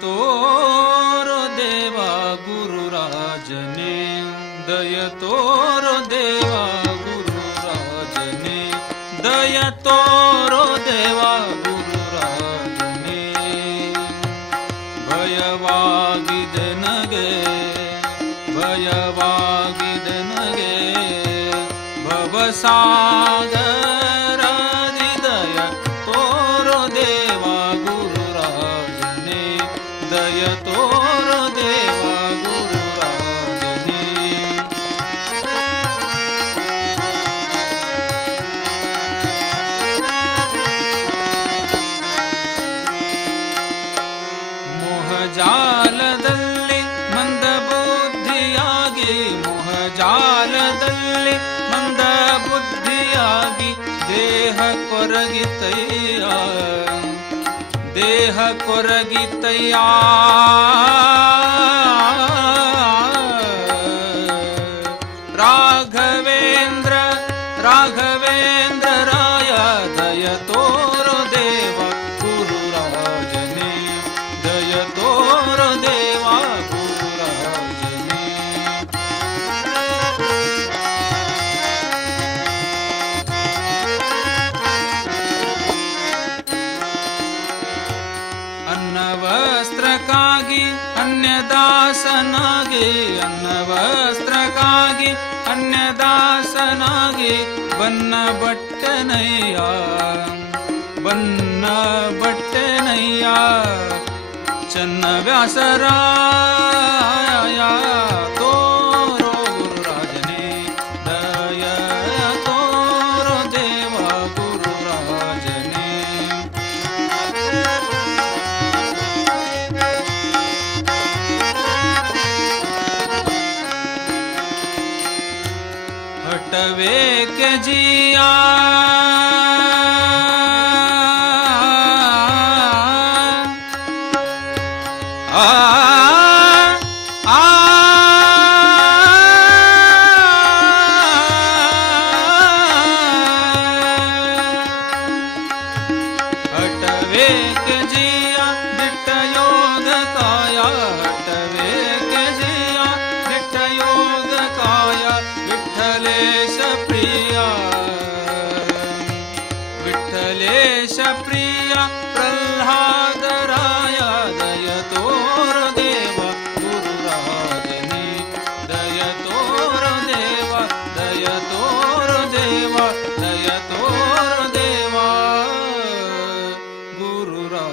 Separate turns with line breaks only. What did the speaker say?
दयतोरो देवा गुरुराजने दयतोरो देवा गुरुराजने दयतोरो भयवागनगे भवसा दय तोरो देवा गुरुराजने दय तो ಮೊಹಜಾಲದಲ್ಲಿ ಮಂದ ಬುದ್ಧಿಯಾಗಿ ದೇಹ ಕೊರಗಿತಯ್ಯ ದೇಹ ಕೊರಗಿತಯ್ಯ ರಾಘವೇಂದ್ರ ರಾಘವೇಂದ್ರ ಅನ್ನವಸ್ತ್ರಕ್ಕಾಗಿ ಅನ್ಯದಾಸನಾಗಿ ಅನ್ನವಸ್ತ್ರಕ್ಕಾಗಿ ಅನ್ಯದಾಸನಾಗಿ ಬನ್ನ ಬಟ್ಟೆನಯ್ಯ ಬನ್ನ ಬಟ್ಟೆನಯ್ಯ ಚನ್ನ ವ್ಯಾಸರಾಯ ਪ੍ਰਗਟ ਵੇਖ ਜੀਆ। ਵੇਖ प्रिया प्रह्लादराय दयतो गुरुराजने दयतोर्देवा दयतोर्देवा दयतोवा गुरुरा